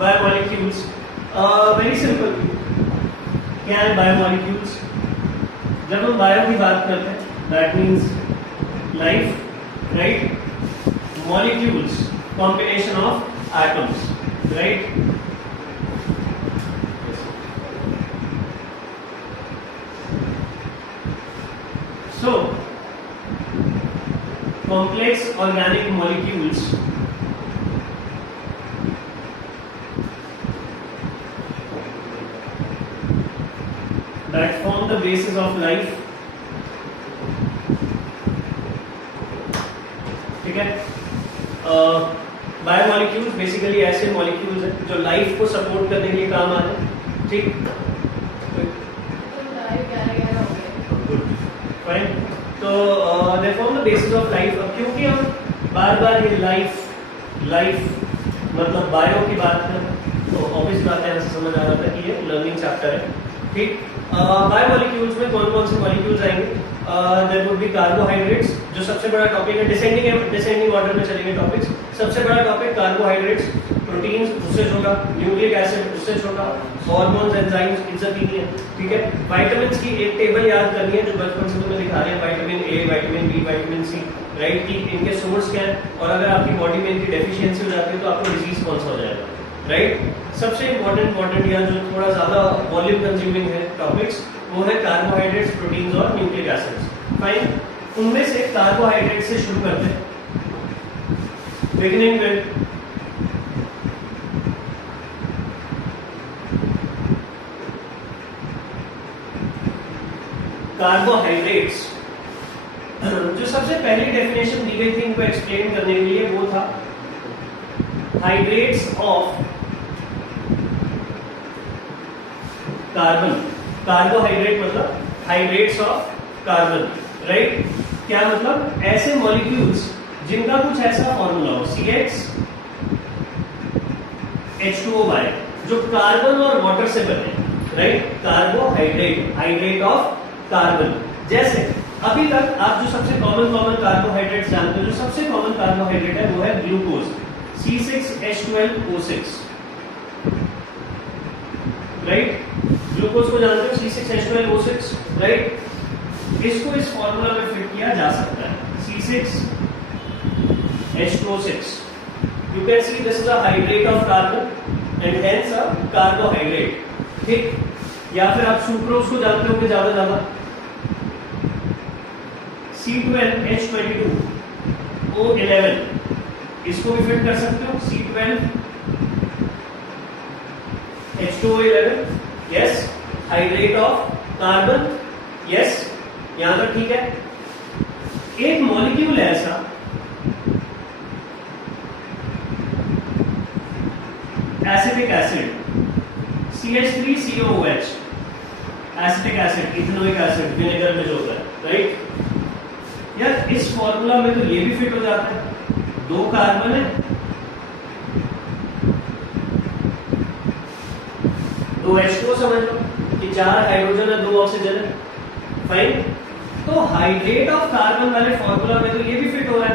Biomolecules, very simple. क्या है biomolecules? जब हम बायो की बात करते हैं that means life, right? Molecules combination of atoms, right? So complex organic molecules that form the basis of life, ठीक है? बायोमोलिक्यूल्स बेसिकली ऐसे मॉलिक्यूल्स हैं जो लाइफ को सपोर्ट करने के लिए काम आते हैं, ठीक? फाइन। तो they form the basis of life. अब क्योंकि हम बार बार ये लाइफ मतलब बायो की बात करें तो ऑब्वियस बात है, ऐसे समझ आ रहा था कि ये लर्निंग चैप्टर है, ठीक? बायोमोलिक्यूल्स में कौन कौन से मॉलिक्यूल्स आएंगे? देयर वुड बी कार्बोहाइड्रेट्स, जो सबसे बड़ा टॉपिक है। डिसेंडिंग ऑर्डर में चलेंगे टॉपिक्स। सबसे बड़ा टॉपिक कार्बोहाइड्रेट्स, प्रोटीन्स उससे छोटा, न्यूक्लिक एसिड उससे छोटा, हार्मोन्स, एंजाइम्स इनसे तीन है, ठीक है? विटामिन्स की एक टेबल याद करनी है जो बचपन से तुम्हें दिखा रहे हैं, vitamin A, vitamin B, vitamin C, right? कि इनके सोर्स क्या है और अगर आपकी बॉडी में इनकी डेफिशिएंसी हो जाती है तो आपको डिजीज कौन सा हो जाएगा, राइट? सबसे इंपॉर्टेंट या जो थोड़ा ज्यादा वॉल्यूम कंज्यूमिंग है टॉपिक्स वो है कार्बोहाइड्रेट्स, प्रोटीन्स और न्यूक्लिक एसिड्स। फाइन। उनमें से कार्बोहाइड्रेट से शुरू करते हैं। Beginning with carbohydrates. जो सबसे पहली डेफिनेशन दी गई थी इनको एक्सप्लेन करने के लिए वो था हाइड्रेट्स ऑफ कार्बन। कार्बोहाइड्रेट मतलब हाइड्रेट्स ऑफ कार्बन, राइट? क्या मतलब? ऐसे मॉलिक्यूल्स जिनका कुछ ऐसा फॉर्मूला हो CH H2O, जो कार्बन और वाटर से बने, right? Carbohydrate, hydrate of carbon. जैसे अभी तक आप जो सबसे कॉमन कार्बोहाइड्रेट जानते हो, जो सबसे कॉमन कार्बोहाइड्रेट है वो है ग्लूकोज, C6H12O6, राइट? ग्लूकोज को जानते हो, C6H12O6, राइट? इसको इस फॉर्मूला में फिट किया जा सकता है, C6H12O6। You can see this is a hydrate of carbon and hence a carbohydrate, ठीक? या फिर आप सुक्रोज को जानते हो कि ज्यादा C12H22O11, इसको भी फिट कर सकते हो, C12H2O11, yes, hydrate of carbon, yes, यहां तक ठीक है? एक मॉलिक्यूल है ऐसा acetic acid CH3COOH, acetic acid, ethanoic acid vinegar में जो होता है, राइट? यार इस फॉर्मूला में तो ये भी फिट हो जाता है, दो कार्बन है, दो H2O समझ लो कि चार हाइड्रोजन है, दो ऑक्सीजन है, फाइन? तो हाइड्रेट ऑफ कार्बन वाले फॉर्मूला में तो ये भी फिट हो रहा है,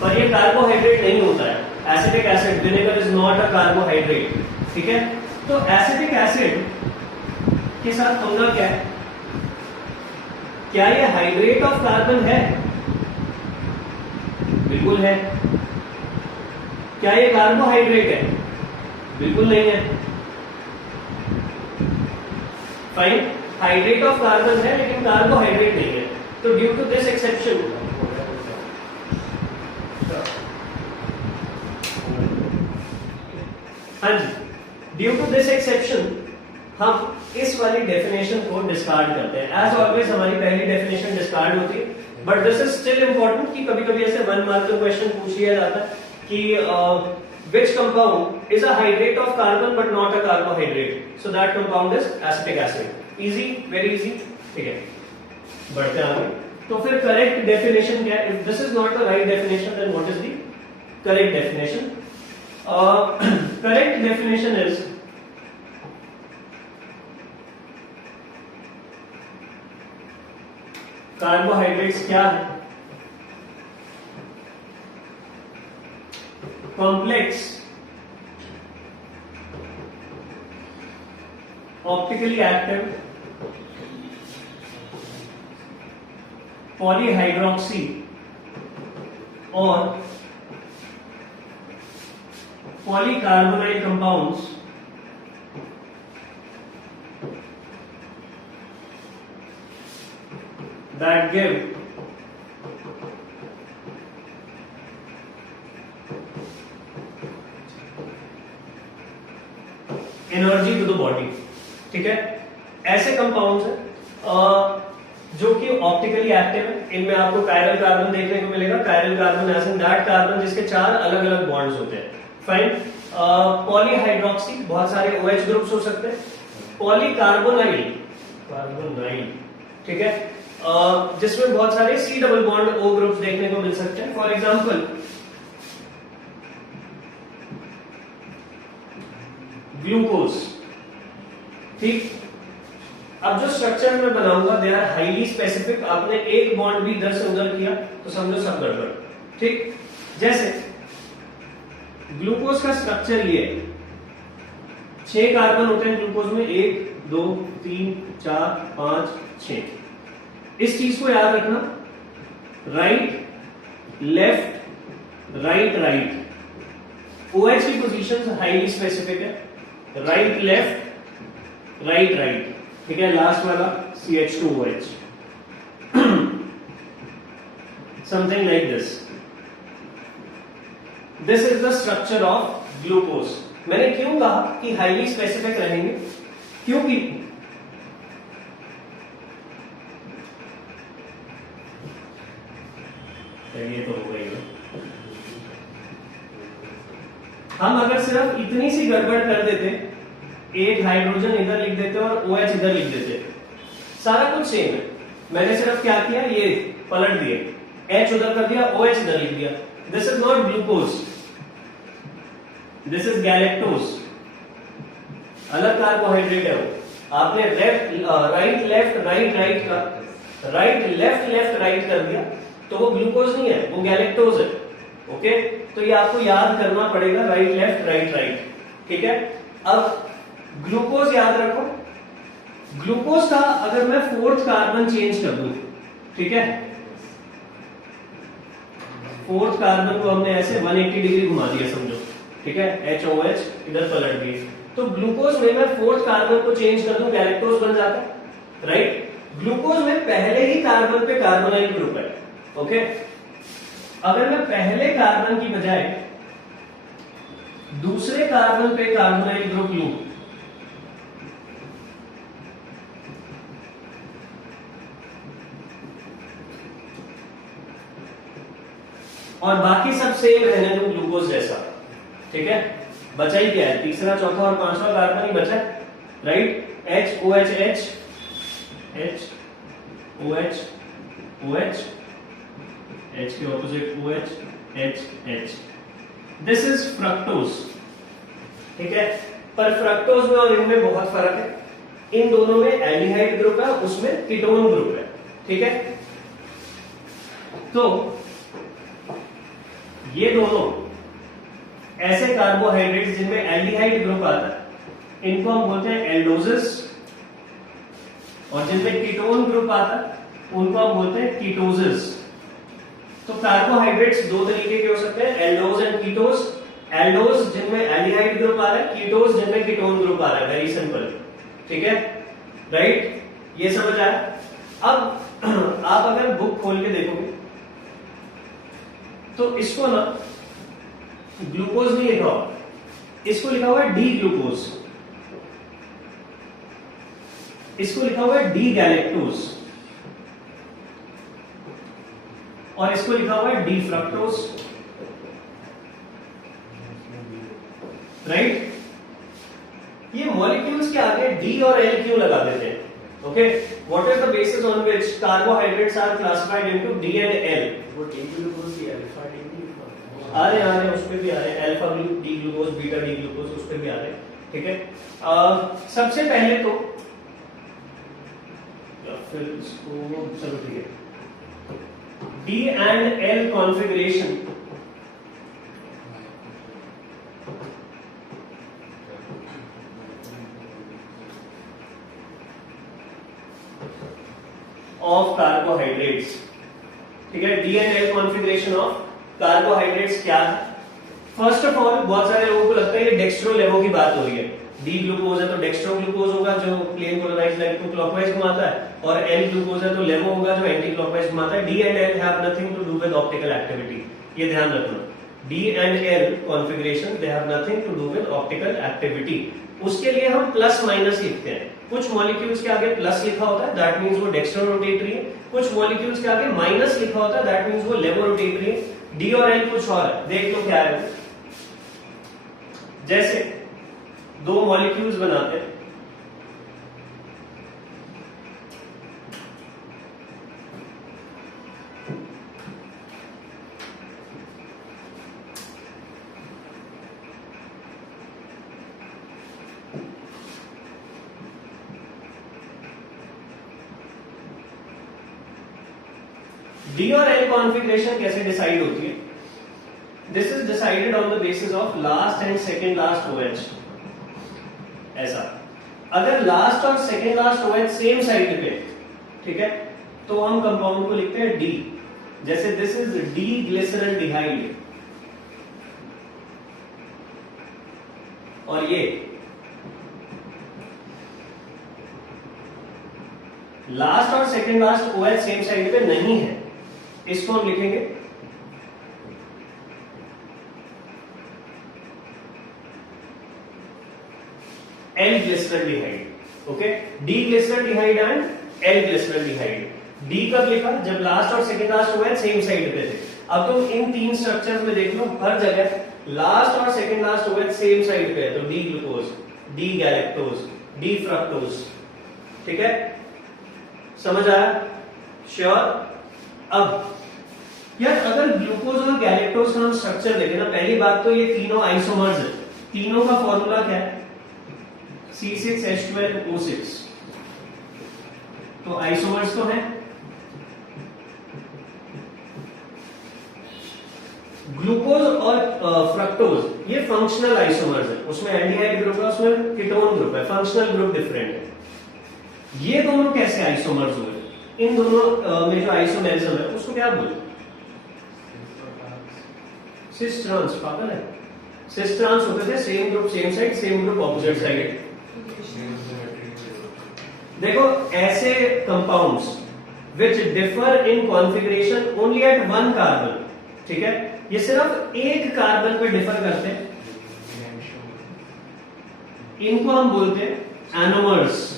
पर ये कार्बोहाइड्रेट नहीं होता है। Acetic acid, vinegar is not a carbohydrate, ठीक है? तो एसिटिक एसिड के साथ पंगा क्या है? क्या ये हाइड्रेट ऑफ कार्बन है? बिल्कुल है। क्या ये कार्बोहाइड्रेट है? बिल्कुल नहीं है। फाइन, हाइड्रेट ऑफ कार्बन है लेकिन कार्बोहाइड्रेट नहीं है। तो ड्यू टू दिस एक्सेप्शन, हाँ जी, ड्यू टू दिस एक्सेप्शन हम इस वाली डेफिनेशन को डिस्कार्ड करते हैं। एज ऑलवेज हमारी पहली डेफिनेशन डिस्कार्ड होती है, but this is still important कि कभी कभी ऐसे 1 मार्क का क्वेश्चन पूछ लिया जाता है कि which compound is a hydrate of carbon but not a carbohydrate, so that compound is acetic acid. Easy, very easy, ठीक है? बढ़ते हैं आगे। तो फिर करेक्ट डेफिनेशन क्या है? If this is not the right definition, then what is the correct definition? Correct definition is carbohydrates क्या है? कॉम्प्लेक्स ऑप्टिकली एक्टिव पॉलीहाइड्रोक्सी और polycarbonyl compounds that give energy to the body. ठीक है, ऐसे compounds हैं जो कि ऑप्टिकली एक्टिव है। इनमें आपको कायरल कार्बन देखने को मिलेगा, chiral carbon as in that carbon जिसके 4 अलग अलग बॉन्ड्स होते हैं। फाइन। पॉलीहाइड्रोक्सी, बहुत सारे OH ग्रुप्स हो सकते हैं। पॉलीकार्बोनाइल, कार्बोनाइल, ठीक है, जिसमें बहुत सारे C double bond O groups देखने को मिल सकते हैं। For example glucose. ठीक, अब जो स्ट्रक्चर मैं बनाऊंगा दे आर हाईली स्पेसिफिक। आपने एक बॉन्ड भी इधर से उधर किया तो समझो सब गड़बड़। ठीक, जैसे ग्लूकोज का स्ट्रक्चर ये 6 कार्बन होते हैं ग्लूकोज में, 1 2 3 4 5 6। इस चीज को याद रखना, right left right right. OH की पोजीशन हाईली स्पेसिफिक है, राइट लेफ्ट राइट राइट। ठीक है, लास्ट वाला CH2OH something like this. This is the structure of glucose. मैंने क्यों कहा कि हाईली स्पेसिफिक रहेंगे, क्योंकि ये तो हो गई। हम अगर सिर्फ इतनी सी गड़बड़ कर देते, एक हाइड्रोजन इधर लिख देते और OH इधर लिख देते, सारा कुछ सेम है। मैंने सिर्फ क्या किया, ये पलट दिए, H उधर कर दिया, OH इधर लिख दिया। This is not glucose, this is galactose. अलग कार्बोहाइड्रेट है वो। आपने राइट लेफ्ट राइट राइट का राइट लेफ्ट लेफ्ट राइट कर दिया तो वो ग्लूकोज नहीं है, वो गैलेक्टोज है। ओके, तो ये आपको याद करना पड़ेगा, राइट लेफ्ट राइट राइट। ठीक है, अब ग्लूकोज याद रखो। ग्लूकोज का अगर मैं 4th कार्बन चेंज कर दूं, ठीक है, 4th कार्बन को हमने ऐसे 180 डिग्री घुमा दिया समझो, ठीक है, HOH इधर पलट दिए, तो ग्लूकोज में मैं 4th कार्बन को चेंज कर दूं, गैलेक्टोज बन जाता है। राइट, ग्लूकोज में पहले ही कार्बन पे कार्बोनाइल ग्रुप है। ओके, अगर मैं पहले कार्बन की बजाय दूसरे कार्बन पे कार्बोनाइल ग्रुप लूं, और बाकी सब सेम रहने दो ग्लूकोज जैसा, ठीक है, बचा ही क्या है, तीसरा चौथा और पांचवा कार्बन ही बचा है। Right, HOH H HOH OH H के opposite OH H H। This is fructose. ठीक है, पर फ्रक्टोज में और इनमें बहुत फर्क है। इन दोनों में एल्डिहाइड ग्रुप है, उसमें कीटोन ग्रुप है। ठीक है, तो ये दोनों ऐसे कार्बोहाइड्रेट्स जिनमें एल्डिहाइड ग्रुप आता है, इनको हम बोलते हैं एल्डोजेस, और जिनमें कीटोन ग्रुप आता है उनको हम बोलते हैं कीटोजेस। तो कार्बोहाइड्रेट्स दो तरीके के हो सकते हैं, एल्डोज एंड कीटोज। एल्डोज जिनमें एल्डिहाइड ग्रुप आ रहा है, कीटोज जिनमें कीटोन ग्रुप आ रहा है। Very simple. ठीक है, राइट, ये समझ आया। अब आप अगर बुक खोल के देखोगे तो इसको ना ग्लूकोज नहीं लिखा हुआ, इसको लिखा हुआ है डी ग्लूकोज, इसको लिखा हुआ है डी गैलेक्टोज, और इसको लिखा हुआ है डी फ्रक्टोज। राइट, ये मॉलिक्यूल्स के आगे डी और एल क्यों लगा देते हैं? Okay, what is the basis on which carbohydrates are classified into D and L? वो डी ग्लूकोज की अल्फा डी आ रहे हैं, उस पे भी आ रहे हैं, alpha D glucose, beta D glucose, उस पे भी आ रहे हैं। ठीक है, सबसे पहले तो फिर इसको चलो ठीक है, D and L configuration of carbohydrates. ठीक है, D and L configuration of carbohydrates क्या है? फर्स्ट ऑफ ऑल बहुत सारे लोगों को लगता है ये डेक्स्ट्रो लेवो की बात हो रही है। डी ग्लूकोज है तो डेक्स्ट्रो ग्लूकोज होगा जो प्लेन पोलराइज्ड लाइट को क्लॉकवाइज घुमाता है, और एल ग्लूकोज है तो लेवो होगा जो एंटी क्लॉकवाइज घुमाता है। D and L have nothing to do with optical activity, ये ध्यान रखना। D and L configuration they have nothing to do with optical activity. उसके लिए हम प्लस माइनस लिखते हैं। कुछ मॉलिक्यूल्स के आगे प्लस लिखा होता है, दैट मींस वो डेक्स्ट्रो रोटेटरी है। कुछ मॉलिक्यूल्स के आगे माइनस लिखा होता है, दैट मींस वो लेवो रोटेटरी है। डी और एल कुछ और है, देख लो क्या है। जैसे दो मॉलिक्यूल्स बनाते हैं, डी और एल कॉन्फ़िगरेशन कैसे डिसाइड होती है? This is decided on the basis of last and second last OH। ऐसा, अगर लास्ट और second last OH same side पे, ठीक है, तो हम कंपाउंड को लिखते हैं डी। जैसे दिस इज डी ग्लिसरल्डिहाइड, और ये लास्ट और second last OH same side पे नहीं है, इसको हम लिखेंगे L glyceraldehyde. Okay, D glyceraldehyde and L glyceraldehyde. D कब लिखा? जब लास्ट और second last OH same side पे थे। अब तुम इन तीन स्ट्रक्चर्स में देख लो, हर जगह लास्ट और second last OH same side पे है, तो D glucose, D galactose, D fructose. ठीक है, समझ आया? श्योर? अब यार अगर ग्लूकोज और गैलेक्टोज का हम स्ट्रक्चर देखें ना, पहली बात तो ये तीनों आइसोमर्स है। तीनों का फॉर्मूला क्या है? C6H12O6। तो आइसोमर्स तो है। ग्लूकोज और फ्रक्टोज ये फंक्शनल आइसोमर्स है, उसमें एल्डिहाइड ग्रुप है, उसमें कीटोन ग्रुप है, फंक्शनल ग्रुप डिफरेंट है। ये दोनों कैसे आइसोमर्स हुए? इन दोनों में जो आइसोमेरिज्म है उसको क्या बोलते? Cis trans. पागल है? सिस ट्रांस होते थे same group same side, same group opposite side. देखो ऐसे compounds which differ in configuration only at one carbon, ठीक है, ये सिर्फ एक कार्बन पे डिफर करते हैं, इनको हम बोलते हैं anomers.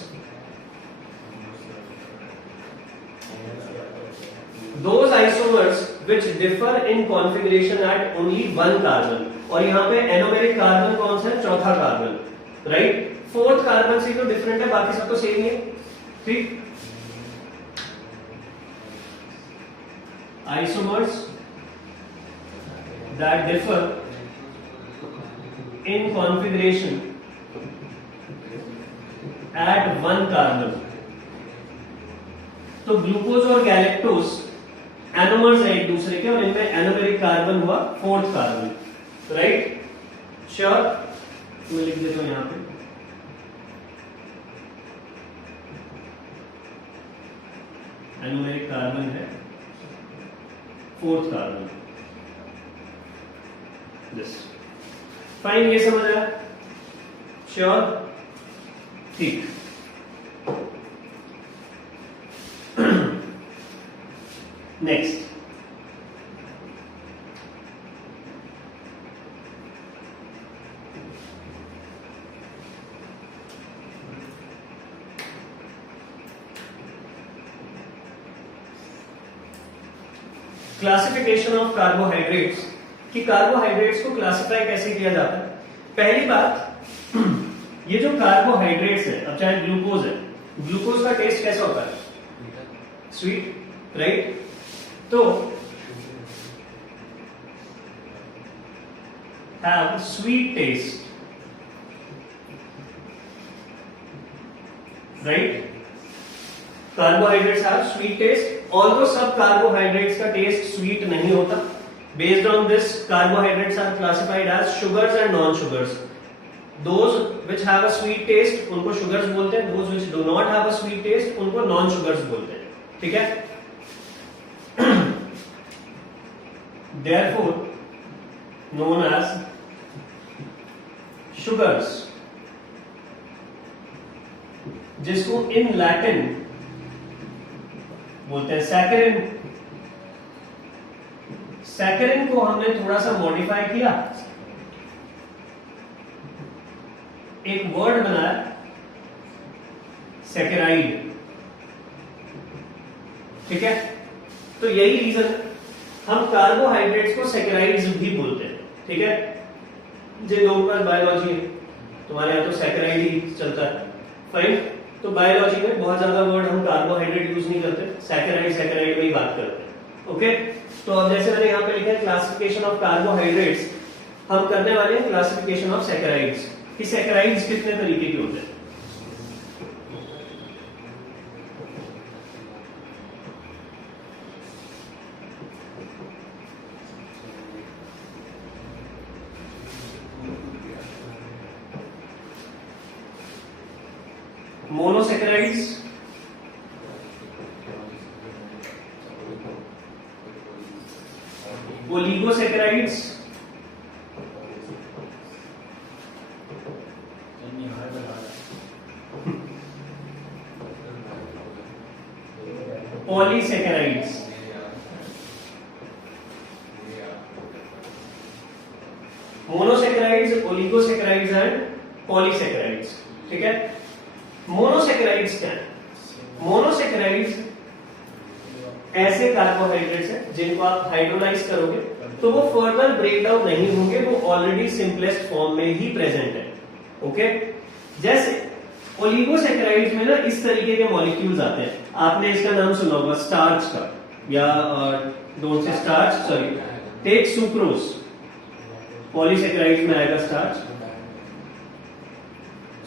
Those isomers which differ in configuration at only one carbon, और यहाँ पे एनोमेरिक कार्बन कौन सा है? चौथा कार्बन, राइट? फोर्थ कार्बन से तो डिफरेंट है, बाकी सब तो सेम ही है। ठीक, isomers that differ in configuration at one carbon, तो ग्लूकोज और गैलेक्टोज एनोमर्स है एक दूसरे के, और इनमें एनोमेरिक कार्बन हुआ फोर्थ कार्बन, राइट? श्योर? मैं लिख देता हूं यहां पे, एनोमेरिक कार्बन है फोर्थ कार्बन। दिस फाइन, ये समझ आया? श्योर? ठीक। नेक्स्ट, क्लासिफिकेशन ऑफ कार्बोहाइड्रेट्स, कि कार्बोहाइड्रेट्स को क्लासिफाई कैसे किया जाता है। पहली बात, ये जो कार्बोहाइड्रेट्स है, अब चाहे ग्लूकोज है, ग्लूकोज का टेस्ट कैसा होता है? Sweet, right? तो have sweet taste, right? Carbohydrates have sweet taste, although सब कार्बोहाइड्रेट्स का टेस्ट स्वीट नहीं होता। Based on this, carbohydrates are classified as sugars and non-sugars. Those which have a sweet taste उनको sugars बोलते हैं, those which do not have a sweet taste उनको non-sugars बोलते हैं, ठीक है। therefore known as sugars, जिसको इन लैटिन बोलते हैं सैकरिन। सैकरिन को हमने थोड़ा सा मॉडिफाई किया, एक वर्ड बनाया सैकराइड, ठीक है। तो यही रीजन हम कार्बोहाइड्रेट्स को सैकराइड्स भी बोलते हैं, ठीक है। जिन लोगों का बायोलॉजी है, तुम्हारे यहाँ तो सैकराइड ही चलता है, फाइन। तो बायोलॉजी में बहुत ज्यादा वर्ड हम कार्बोहाइड्रेट यूज नहीं करते, सैकराइड सैकराइड में ही बात करते हैं, ओके। तो अब जैसे मैंने यहाँ पे लिखा है क्लासिफिकेशन ऑफ कार्बोहाइड्रेट्स, हम करने वाले हैं क्लासिफिकेशन ऑफ सैकराइड्स कि सैकराइड्स कितने तरीके के होते हैं। Monosaccharides, oligosaccharides, polysaccharides, monosaccharides, oligosaccharides and polysaccharides, ठीक है। मोनोसैकेराइड्स क्या है? मोनोसैकेराइड्स ऐसे कार्बोहाइड्रेट्स हैं जिनको आप हाइड्रोलाइज करोगे तो वो फर्दर ब्रेकडाउन नहीं होंगे, वो ऑलरेडी सिंपलेस्ट फॉर्म में ही प्रेजेंट है, ओके। जैसे ओलिगोसैकेराइड्स में ना इस तरीके के मॉलिक्यूल्स आते हैं, आपने इसका नाम सुना होगा स्टार्च का, या don't say starch, sorry, take sucrose, polysaccharides में आएगा स्टार्च।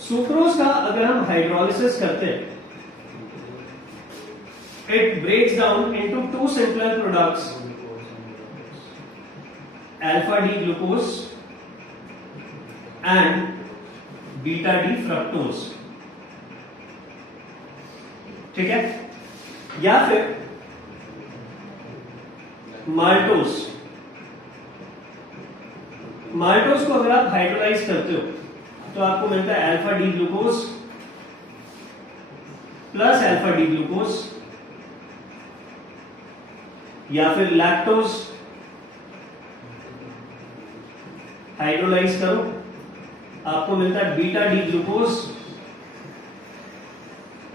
सुक्रोज का अगर हम हाइड्रोलिसिस करते हैं, it breaks down into two simpler products, alpha D glucose and beta D fructose, ठीक है। या फिर माल्टोस, माल्टोस को अगर आप हाइड्रोलाइज करते हो तो आपको मिलता है alpha D glucose plus alpha D glucose, या फिर लैक्टोज हाइड्रोलाइज करो, आपको मिलता है beta D glucose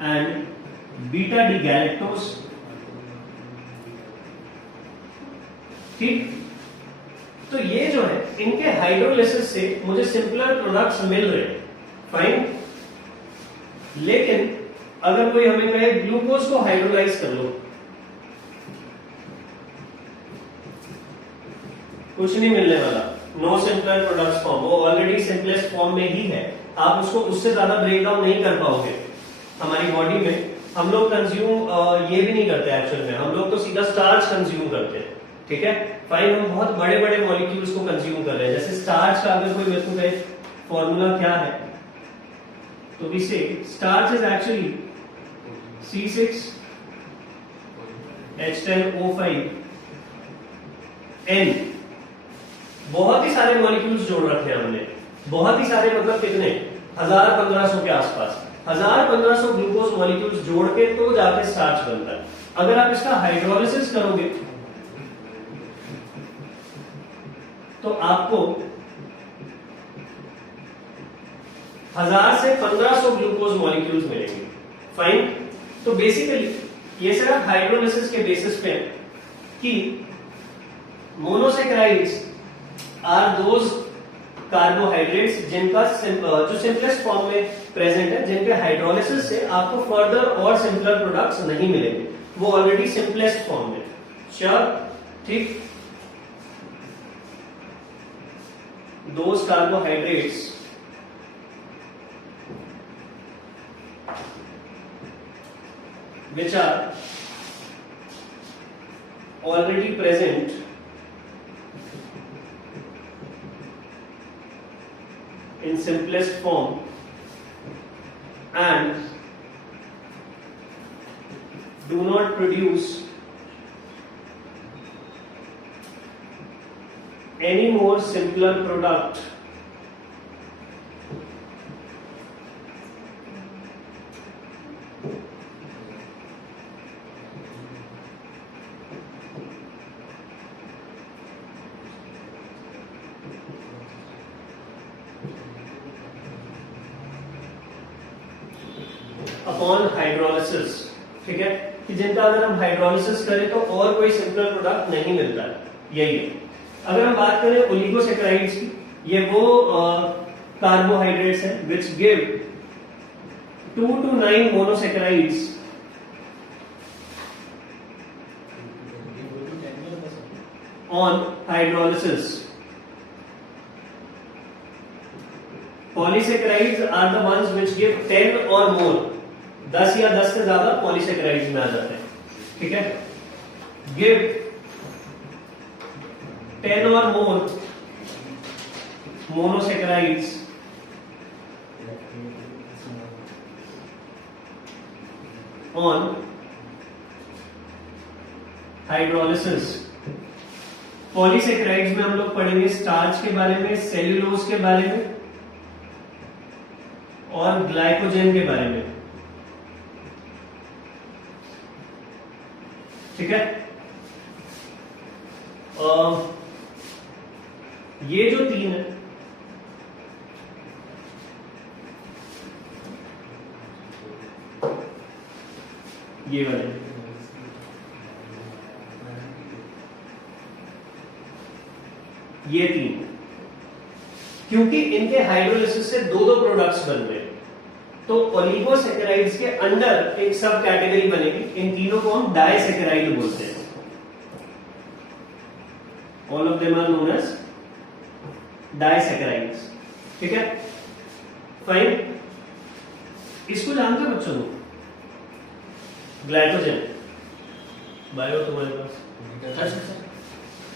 and beta D galactose, ठीक। तो ये जो है इनके हाइड्रोलिसिस से मुझे सिंपलर प्रोडक्ट्स मिल रहे हैं, फाइन। लेकिन अगर कोई हमें कहे ग्लूकोज को हाइड्रोलाइज कर लो, कुछ नहीं मिलने वाला, नो सिंपलर प्रोडक्ट्स फॉर्म, वो ऑलरेडी सिंपलेस्ट फॉर्म में ही है, आप उसको उससे ज्यादा ब्रेकडाउन नहीं कर पाओगे। हमारी बॉडी में हम लोग कंज्यूम ये भी नहीं करते एक्चुअल में, हम लोग तो सीधा स्टार्च कंज्यूम करते हैं, ठीक है। फाइन, हम बहुत बड़े बड़े मॉलिक्यूल्स को कंज्यूम कर रहे हैं। जैसे स्टार्च का अगर कोई मेरे को कहे फॉर्मूला क्या है, तो वी से starch is actually C6H10O5 N। बहुत ही सारे मॉलिक्यूल्स जोड़ रखे हैं हमने, बहुत ही सारे मतलब कितने, 1000-1500 के आसपास, 1000-1500 ग्लूकोज मॉलिक्यूल्स जोड़ के तो जाके स्टार्च बनता है। अगर आप इसका हाइड्रोलिसिस करोगे तो आपको 1000 से 1500 ग्लूकोज मॉलिक्यूल्स मिलेंगे, फाइन। तो बेसिकली ये सिर्फ हाइड्रोलिसिस के बेसिस पे कि मोनोसैकेराइड्स आर दोज कार्बोहाइड्रेट्स जिनका जो सिंपलेस्ट फॉर्म में प्रेजेंट है, जिनके हाइड्रोलिसिस से आपको फर्दर और सिंपलर प्रोडक्ट्स नहीं मिलेंगे, वो ऑलरेडी सिंपलेस्ट फॉर्म में, श्योर, ठीक। Those carbohydrates which are already present in simplest form and do not produce any more simpler product upon hydrolysis. ठीक है, कि जिनका अगर हम हाइड्रोलिसिस करें तो और कोई सिंपलर प्रोडक्ट नहीं मिलता है, यही है। अगर हम बात करें ओलिगोसैकेराइड्स की, ये वो कार्बोहाइड्रेट्स हैं which give 2 to 9 monosaccharides on hydrolysis. Polysaccharides are the ones which give 10 or more, 10 या 10 से ज्यादा पॉलीसेकेराइड्स में आ जाते हैं। ठीक है, give 10 or more monosaccharides on hydrolysis। Polysaccharides में हम लोग पढ़ेंगे स्टार्च के बारे में, सेल्यूलोज के बारे में और ग्लाइकोजन के बारे में। ठीक है, ये जो तीन है ये वाले, ये तीन, क्योंकि इनके हाइड्रोलिसिस से दो दो प्रोडक्ट्स बन रहे हैं, तो ओलिगोसैकेराइड्स के अंडर एक सब कैटेगरी बनेगी। इन तीनों को हम डाइसैकेराइड बोलते हैं। All of them are known as disaccharides. ठीक है, फाइन। इसको जानते हो बच्चों? ग्लाइकोजन बायो तुम्हारे पास?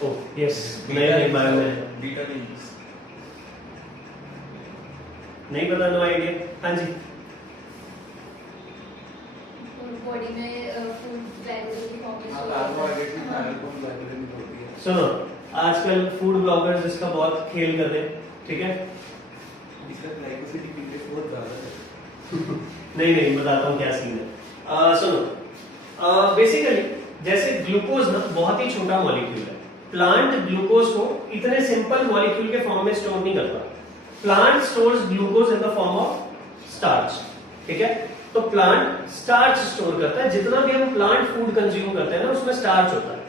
ओह यस, नहीं बायो में बीटा नहीं पता, नो आइडिया। हाँ जी, बॉडी में फूड ग्लाइकोजन की फॉर्मेशन कार्बोहाइड्रेट में कार्बन ग्लाइकोजन होती है। सुनो, आजकल फूड ब्लॉगर्स इसका बहुत खेल कर रहे हैं। ठीक है, इसका ग्लाइकोसिडिक इंडेक्स बहुत ज्यादा है। नहीं बताता हूँ क्या सीन है। सुनो, बेसिकली जैसे ग्लूकोज ना बहुत ही छोटा मॉलिक्यूल है। प्लांट ग्लूकोज को इतने सिंपल मॉलिक्यूल के फॉर्म में स्टोर नहीं करता। Plant stores glucose in the form of starch. ठीक है, तो प्लांट स्टार्च स्टोर करता है। जितना भी हम प्लांट फूड कंज्यूम करते हैं ना, उसमें स्टार्च होता है,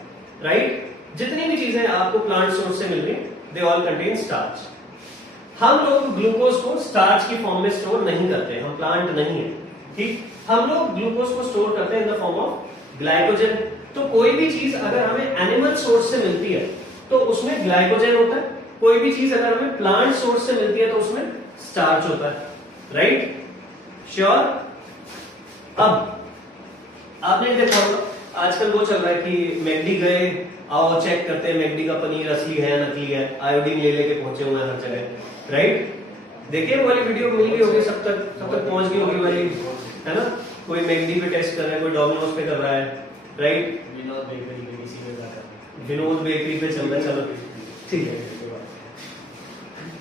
राइट? जितनी भी चीजें आपको प्लांट सोर्स से मिल रही है, दे ऑल कंटेन स्टार्च। हम लोग ग्लूकोज को स्टार्च की फॉर्म में स्टोर नहीं करते, हम प्लांट नहीं है। ठीक, हम लोग ग्लूकोज को स्टोर करते हैं in the form of glycogen. तो कोई भी चीज अगर हमें एनिमल सोर्स से मिलती है तो उसमें ग्लाइकोजन होता है, कोई भी चीज अगर हमें प्लांट सोर्स से मिलती है तो उसमें स्टार्च होता है, राइट? श्योर? अब आपने देखा होगा आजकल वो चल रहा है कि मैकडी गए, आओ चेक करते हैं मैकडी का पनीर असली है नकली है, आयोडीन ले लेके पहुंचे हुए हैं हर जगह, राइट? देखिए वो वाली वीडियो मिल गई होगी, सब तक पहुंच गई होगी वाली, है ना? कोई मैकडी पे टेस्ट कर रहा है, कोई डोमिनोज पे कर रहा है, राइट? विनोद बेकरी पे किसी पे जाता है, विनोद बेकरी पे चल रहा है। चलो ठीक है,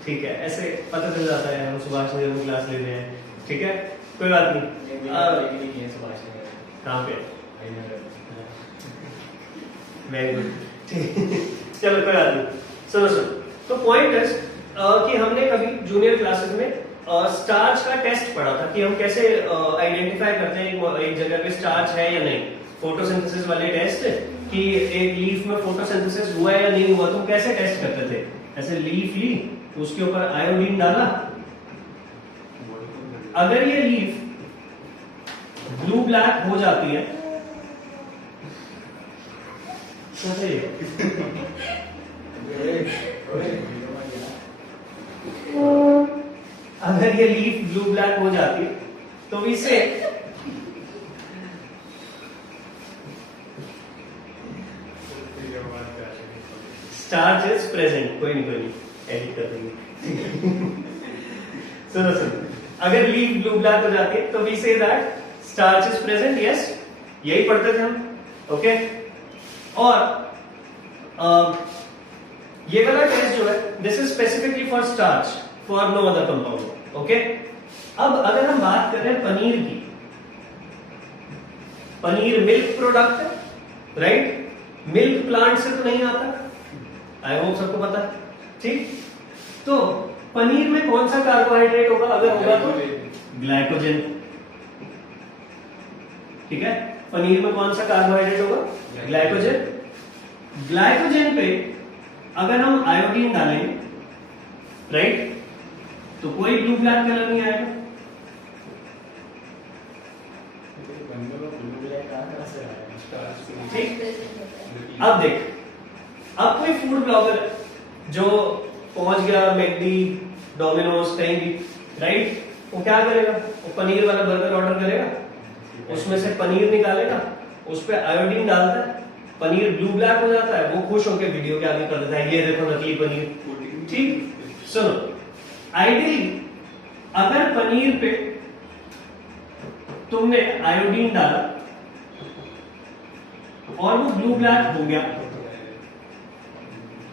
ठीक है, ऐसे पता चल जाता है। हम सुभाष नगर में क्लास ले रहे हैं, ठीक है, कोई बात नहीं। नहीं है सुभाष नगर, कहाँ पे? भाईनगर। वेरी गुड, चलो कोई बात नहीं। सुनो तो पॉइंट है कि हमने कभी जूनियर क्लासेस में स्टार्च का टेस्ट पढ़ा था कि हम कैसे आइडेंटिफाई करते हैं एक जगह पे स्टार्च है या नहीं। फोटोसिंथेसिस वाले टेस्ट कि एक लीफ में फोटोसिंथेसिस हुआ है या नहीं हुआ, तो कैसे टेस्ट करते थे? ऐसे लीफ ली, उसके ऊपर आयोडीन डाला, अगर ये लीफ ब्लू ब्लैक हो जाती है अगर ये लीफ ब्लू ब्लैक हो जाती है तो इसे स्टार्च इज प्रेजेंट। कोई नहीं एडिट कर देंगे। सुनो अगर लीफ ब्लू ब्लैक हो जाती है तो we say that starch is present, yes यही पढ़ते थे हम, ओके। और ये वाला टेस्ट जो है this is specifically for starch, for no other compound, okay. अब अगर हम बात कर रहे हैं पनीर की, पनीर मिल्क प्रोडक्ट है, राइट, मिल्क प्लांट से तो नहीं आता, आई होप सबको पता है, ठीक। तो पनीर में कौन सा कार्बोहाइड्रेट होगा, अगर होगा तो ग्लाइकोजन, ठीक है। पनीर में कौन सा कार्बोहाइड्रेट होगा, ग्लाइकोजन। ग्लाइकोजन पे अगर हम आयोडीन डालेंगे, राइट, तो कोई ब्लू ब्लैक कलर नहीं आएगा। ठीक, अब देख, अब कोई फूड ब्लॉगर जो पहुंच गया मैकडी, डोमिनोज, कहीं भी, राइट, वो क्या करेगा, वो पनीर वाला बर्गर ऑर्डर करेगा, उसमें से पनीर निकालेगा, उस पर आयोडीन डालता है, पनीर ब्लू ब्लैक हो जाता है, वो खुश होकर वीडियो के आगे कर देता है, ये देखो नकली पनीर। ठीक, सुनो, आइडियली अगर पनीर पे तुमने आयोडीन डाला और वो ब्लू ब्लैक हो गया,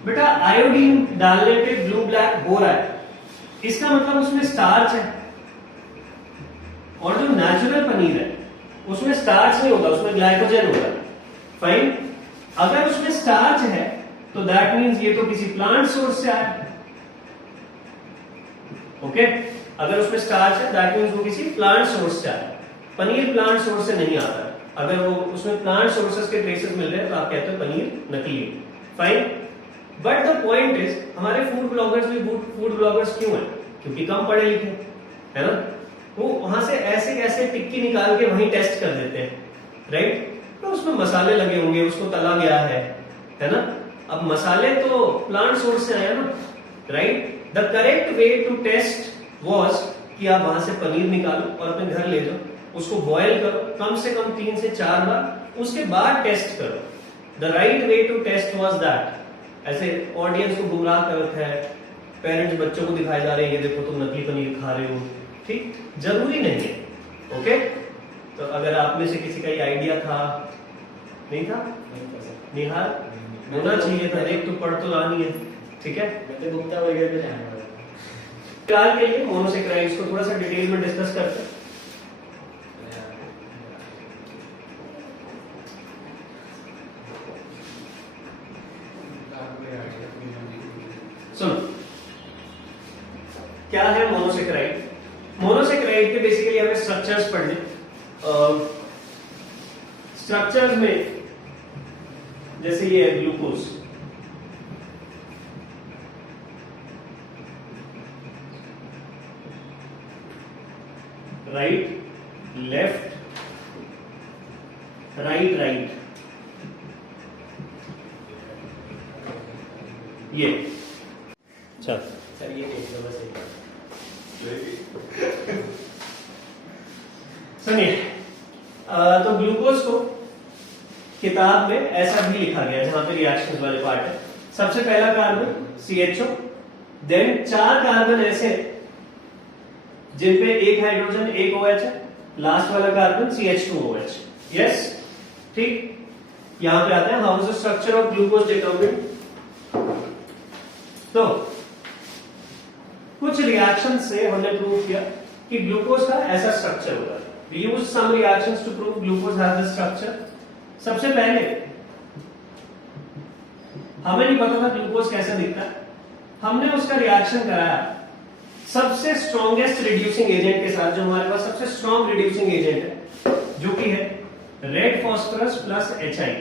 बेटा आयोडीन डालने पे ब्लू ब्लैक हो रहा है, इसका मतलब उसमें स्टार्च है, और जो नेचुरल पनीर है उसमें स्टार्च नहीं होता, उसमें ग्लाइकोजन होता है। फाइन, अगर उसमें स्टार्च है तो दैट मींस ये तो किसी प्लांट सोर्स से आया, ओके। अगर उसमें स्टार्च है दैट मींस वो किसी प्लांट सोर्स से आया, पनीर प्लांट सोर्स से नहीं आता है। अगर वो उसमें प्लांट सोर्सेस के ट्रेसेस मिल रहे हैं तो आप कहते हो पनीर नकली है, fine. But the point is, हमारे फूड ब्लॉगर्स भी फूड ब्लॉगर्स क्यों हैं, क्योंकि कम पढ़े लिखे, है ना, वो वहां से ऐसे कैसे टिक्की निकाल के वहीं टेस्ट कर देते हैं, राइट। तो उसमें मसाले लगे होंगे, उसको तला गया है ना। अब मसाले तो प्लांट सोर्स से आया ना, right. The correct way to test was कि आप वहां से पनीर निकालो और अपने घर ले जाओ, उसको बॉयल करो कम से कम 3 से 4 बार, उसके बाद टेस्ट करो। The right way to test was that. ऐसे ऑडियंस को गुमराह कर रखा है, पेरेंट्स बच्चों को दिखाए जा रहे हैं, ये देखो तुम नकली पनीर खा रहे हो, ठीक, जरूरी नहीं है, ओके। तो अगर आप में से किसी का ये आइडिया था, नहीं था, निहार होना चाहिए था, एक तो पढ़ तो रहा नहीं है, ठीक है। गुप्ता वगैरह पे जाना पड़ेगा। फिलहाल के लिए मोनोसेक्राइड्स को थोड़ा सा डिटेल में डिस्कस करते हैं। सुनो, क्या है मोनोसेक्राइड। मोनोसेक्राइड के बेसिकली हमें स्ट्रक्चर्स पढ़ने, स्ट्रक्चर्स में जैसे ये है glucose, right left, right right, ये अच्छा सर ये देख लो बस एक। सुनिए, तो ग्लूकोज को किताब में ऐसा भी लिखा गया जहां पे रिएक्शंस वाले पार्ट है। सबसे पहला कार्बन CHO, देन 4 कार्बन ऐसे जिन पे एक हाइड्रोजन एक OH है, लास्ट वाला कार्बन CH2OH, यस, ठीक। यहां पे आते हैं how is the structure of glucose determined. तो कुछ रिएक्शन से हमने प्रूव किया कि ग्लूकोज का ऐसा स्ट्रक्चर होता है। We use some reactions to prove glucose has this structure. सबसे पहले हमें नहीं पता था ग्लूकोज कैसे दिखता है, हमने उसका रिएक्शन कराया सबसे स्ट्रॉन्गेस्ट रिड्यूसिंग एजेंट के साथ, जो हमारे पास सबसे स्ट्रॉन्ग रिड्यूसिंग एजेंट है, जो कि है रेड फास्फोरस प्लस HI।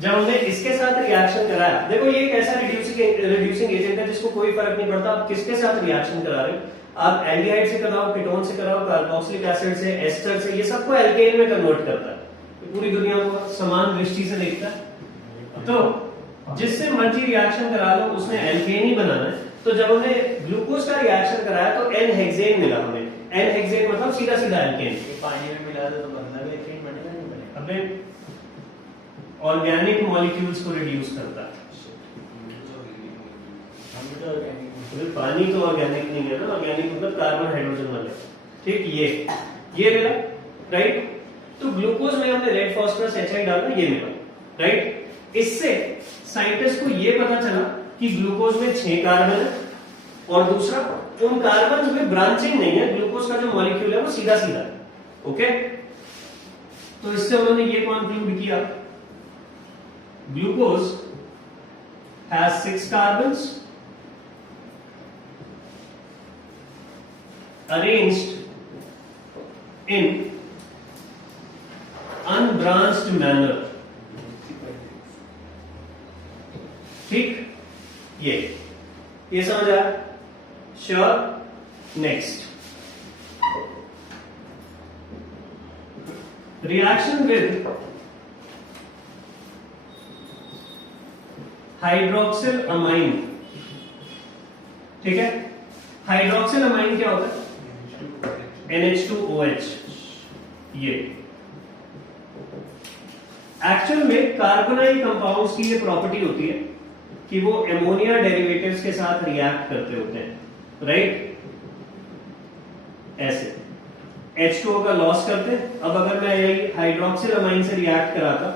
जब हमने इसके साथ रिएक्शन कराया, देखो ये एक ऐसा रिड्यूसिंग एजेंट है जिसको कोई फर्क नहीं पड़ता आप किसके साथ रिएक्शन करा रहे हो, आप एल्डिहाइड से कराओ, कीटोन से कराओ, कार्बोक्सिलिक एसिड से, एस्टर से, ये सबको एल्केन में कन्वर्ट करता है, तो पूरी दुनिया को समान दृष्टि से देखता है। तो जिससे मर्जी रिएक्शन करा लो उसने एल्केन ही बनाना है। तो जब हमने ग्लूकोज का रिएक्शन कराया तो N-हेक्सेन मिला हमें, N-हेक्सेन मतलब सीधा सीधा एल्केन। पानी में मिला दो तो बनना भी एल्केन बनेगा नहीं बनेगा। अपने ऑर्गेनिक मॉलिक्यूल्स को रिड्यूस करता है। हम भी तो ऑर्गेनिक पानी तो ऑर्गेनिक नहीं है ना, ऑर्गेनिक मतलब कार्बन हाइड्रोजन वाले, ठीक। ये मेरा राइट। तो ग्लूकोज में हमने रेड फास्फोरस HI डाला, ये मिला, राइट। इससे साइंटिस्ट को ये पता चला कि ग्लूकोज में 6 कार्बन है, और दूसरा उन कार्बन में ब्रांचिंग नहीं है, ग्लूकोज का जो मॉलिक्यूल है वो सीधा सीधा है, ओके। तो इससे उन्होंने ये कंक्लूड किया, glucose has 6 carbons arranged in unbranched manner, ठीक, ये समझ आया? Sure. Next, reaction with hydroxyl amine, ठीक है। हाइड्रोक्सिल अमाइन क्या होता है? NH2OH। ये एक्चुअल में कार्बोनाइल कंपाउंड्स की ये प्रॉपर्टी होती है कि वो एमोनिया डेरिवेटिव्स के साथ रिएक्ट करते होते हैं, राइट। ऐसे H2O का लॉस करते हैं। अब अगर मैं यही हाइड्रोक्सिल अमाइन से रिएक्ट कराता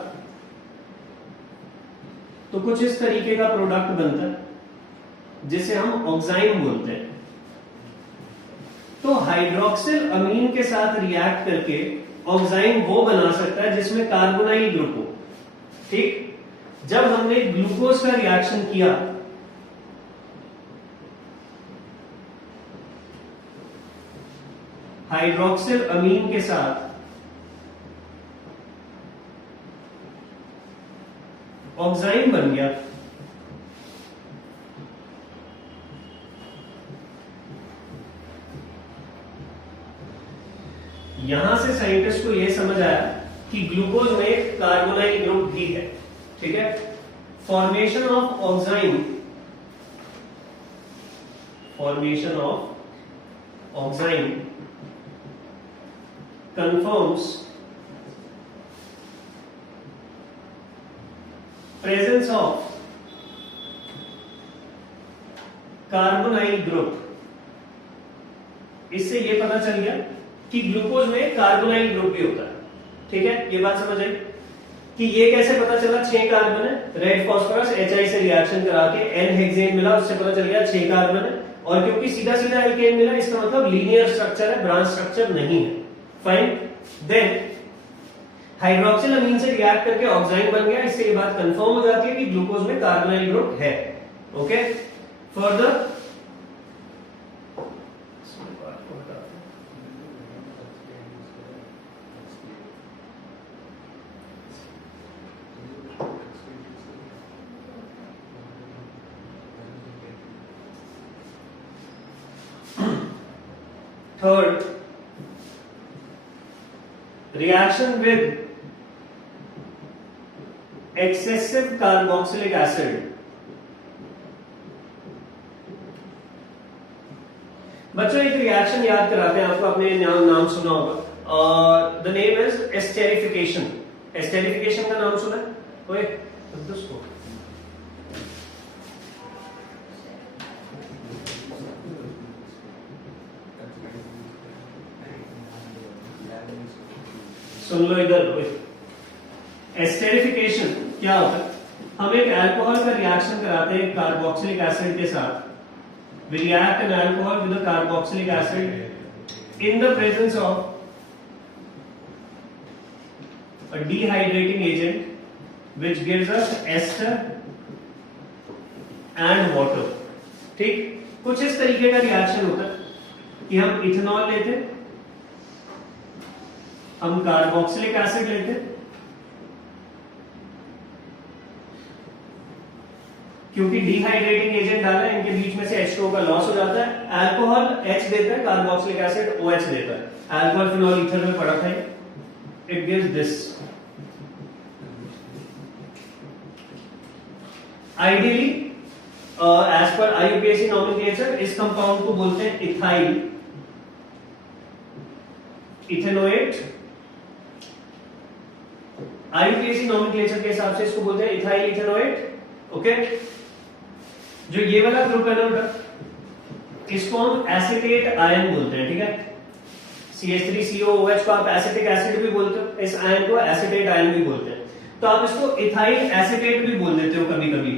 तो कुछ इस तरीके का प्रोडक्ट बनता है जिसे हम ऑक्साइन बोलते हैं। तो हाइड्रोक्सिल अमीन के साथ रिएक्ट करके ऑक्साइन वो बना सकता है जिसमें कार्बोनाइल ग्रुप हो, ठीक। जब हमने ग्लूकोज का रिएक्शन किया हाइड्रोक्सिल अमीन के साथ, ऑक्साइन बन गया। यहां से साइंटिस्ट को यह समझ आया कि ग्लूकोज में कार्बोनाइल ग्रुप भी है, ठीक है। Formation of oxime, formation of oxime confirms presence of carbonyl group. इससे यह पता चल गया कि ग्लूकोज में कार्बोनाइल ग्रुप भी होता है, ठीक है। ये बात समझ आई कि ये कैसे पता चला? 6 कार्बन है, रेड फास्फोरस HI से रिएक्शन करा के N हेक्सेन मिला, उससे पता चल गया 6 कार्बन है। और क्योंकि सीधा सीधा एल्केन मिला, इसका मतलब लीनियर स्ट्रक्चर है, ब्रांच स्ट्रक्चर नहीं है। फाइन। देन हाइड्रोक्सिल अमीन से रिएक्ट करके ऑक्साइन बन गया। इससे ये बात कंफर्म हो जाती है कि ग्लूकोज में कार्बोनाइल ग्रुप है, okay. Further third, reaction with excessive carboxylic acid, बच्चों एक रिएक्शन याद कराते हैं आपको, आपने नाम सुना होगा, the name is esterification. Esterification का नाम सुना है? ओए दोस्तों, सुन लो इधर। एस्टेरिफिकेशन क्या होता है? हम एक अल्कोहल का रिएक्शन कराते हैं कार्बोक्सिलिक एसिड के साथ। We react an alcohol with a carboxylic acid in the presence of a dehydrating agent which gives us ester and water, ठीक। कुछ इस तरीके का रिएक्शन होता है कि हम इथेनॉल लेते, हम कार्बोक्सिलिक एसिड लेते, क्योंकि डिहाइड्रेटिंग एजेंट डाला है, इनके बीच में से H2O का लॉस हो जाता है। अल्कोहल H देता है, कार्बोक्सिलिक एसिड OH देता है। अल्कोहल फिनॉल ईथर में पड़ा था, it gives this. Ideally as per IUPAC nomenclature इस कंपाउंड को बोलते हैं इथाइल इथेनोएट। IUPAC नॉमेनक्लेचर के हिसाब से इसको बोलते हैं इथाइल इथेनोएट, ओके। जो ये वाला ग्रुप है ना, इसको हम एसीटेट आयन बोलते हैं, ठीक है। CH3COOH को आप एसिटिक एसिड भी बोलते हो, इस आयन को एसिटेट आयन भी बोलते हैं, तो आप इसको इथाइल एसिटेट भी बोल देते हो कभी कभी।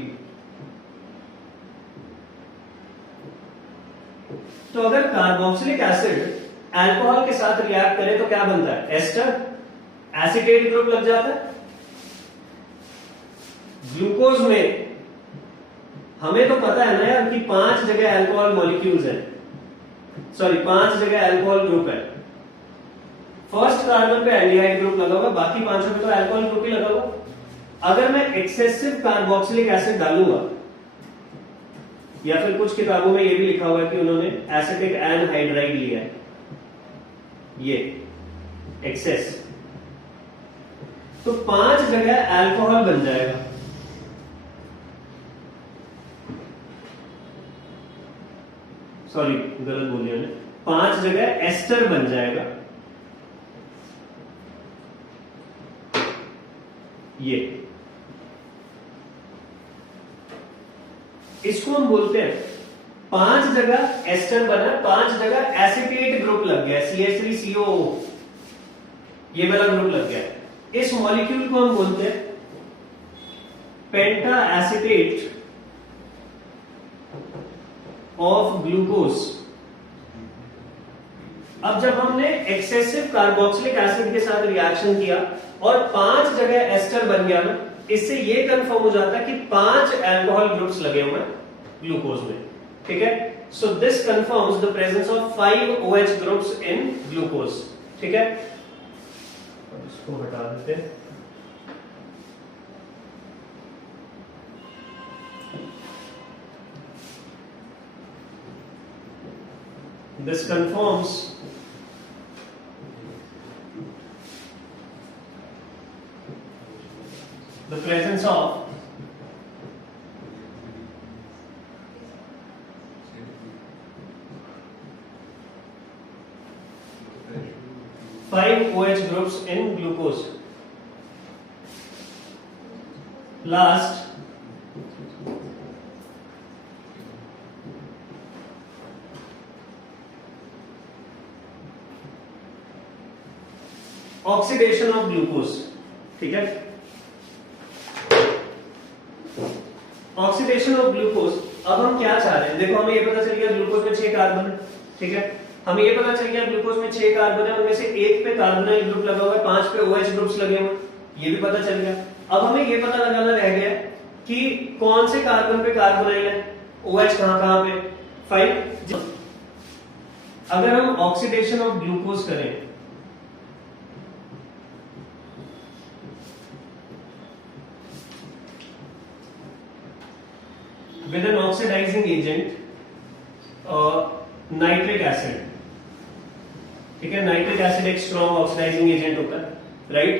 तो अगर कार्बोक्सिलिक एसिड अल्कोहल के साथ रिएक्ट करे तो क्या बनता है? एस्टर, एसिटेट ग्रुप लग जाता है। ग्लूकोज में हमें तो पता है ना यार कि 5 जगह अल्कोहल मॉलिक्यूल्स हैं, सॉरी 5 जगह अल्कोहल ग्रुप है। फर्स्ट कार्बन पे एल्डिहाइड ग्रुप लगा हुआ, बाकी 5 पे तो अल्कोहल ग्रुप ही लगा हुआ। अगर मैं एक्सेसिव कार्बोक्सिलिक एसिड डालूंगा, या फिर कुछ किताबों में ये भी लिखा हुआ है कि उन्होंने एसिटिक एनहाइड्राइड लिया है, ये एक्सेस, तो 5 जगह अल्कोहल बन जाएगा। सॉरी गलत बोल दिया मैंने, 5 जगह एस्टर बन जाएगा। ये इसको हम बोलते हैं 5 जगह एस्टर बना, 5 जगह एसिटेट ग्रुप लग गया, CH3COO, ये वाला ग्रुप लग गया। इस मॉलिक्यूल को हम बोलते हैं पेंटा एसिटेट ऑफ ग्लूकोज। अब जब हमने एक्सेसिव कार्बोक्सिलिक एसिड के साथ रिएक्शन किया और 5 जगह एस्टर बन गया ना, इससे ये कंफर्म हो जाता है कि 5 अल्कोहल ग्रुप्स लगे हुए हैं ग्लूकोज में, ठीक है। So this confirms the presence of 5 OH groups in glucose, ठीक है। अब इसको हटा देते हैं। This confirms the presence of 5 OH groups in glucose. Last, oxidation of glucose, ठीक है। ऑक्सीडेशन ऑफ ग्लूकोज, अब हम क्या चाह रहे हैं? देखो हमें ये पता चल गया ग्लूकोज में 6 कार्बन है, ठीक है। हमें ये पता चल गया ग्लूकोज में 6 कार्बन है, उनमें से एक पे कार्बोनाइल ग्रुप लगा हुआ है, 5 पे OH ग्रुप्स लगे हुए, ये भी पता चल गया। अब हमें ये पता लगाना रह गया कि कौन से कार्बन पे कार्बोनाइल है, OH कहां पे। फाइन, अगर हम ऑक्सीडेशन ऑफ ग्लूकोज करें with an oxidizing agent, nitric acid, ठीक है। नाइट्रिक एसिड एक स्ट्रॉन्ग ऑक्सीडाइजिंग एजेंट होता है, राइट।